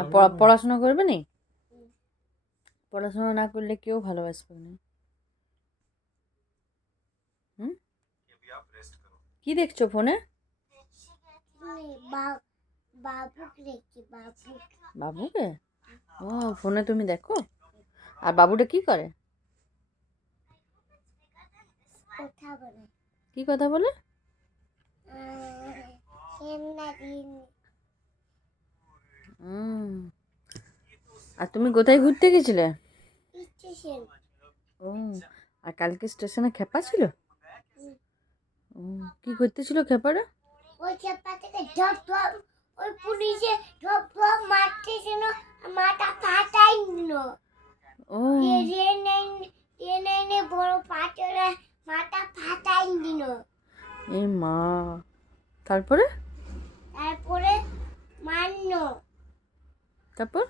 আর পড়াশোনা করবে নি? পড়াশোনা না করলে কেউ ভালোবাসবে না। হুম, কি দেখছো ফোনে? বাবুকে? ও, ফোনে তুমি দেখো? আর বাবুটা কি করে? কি কথা বলে? আর তুমি কোথায় ঘুরতে গেছিলে? ও, আর কালকে স্টেশনে খেপা ছিল? ও, কি করতেছিল খেপাটা? ওই খেপা থেকে ঢপ ঢপ ওই পুলিশে ঢপ ঢপ মারতেছিল, মাথা ফাটাই দিল। ও, নে বড় পাথরে মাথা ফাটাই দিল। এ মা, তারপরে? তারপরে মারলো। তারপর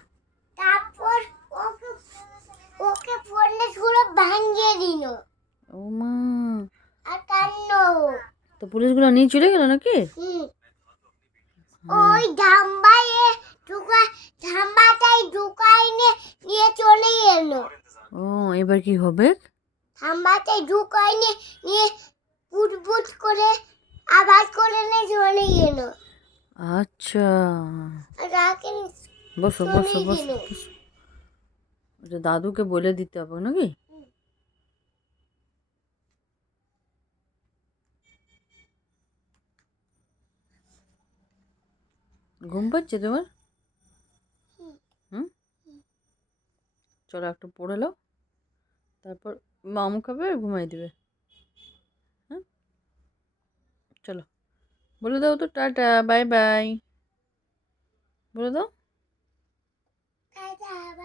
তারপর ওকে ওকে ফোনটা পুরো ভাঙিয়ে দিল। ও মা, আর কান্না। তো পুলিশগুলো নিয়ে চলে গেল নাকি? ওই ধাম্বাটাই ঢুকাই নিয়ে চলে এলো। ও, এবার কি হবে? ধাম্বাটাই ঢুকাই নিয়ে বুট করে আবার করে নিয়ে চলে গেল। আচ্ছা, বসো বসো বসো বসো। ওটা দাদুকে বলে দিতে হবে নাকি? ঘুম পাচ্ছে তোমার? হুম, চলো একটু পড়ে নাও, তারপর মামু খাবে আর ঘুমাই দিবে। হ্যাঁ, চলো, বলে দাও তো টাটা বাই বাই, বলে দাও। টাটা।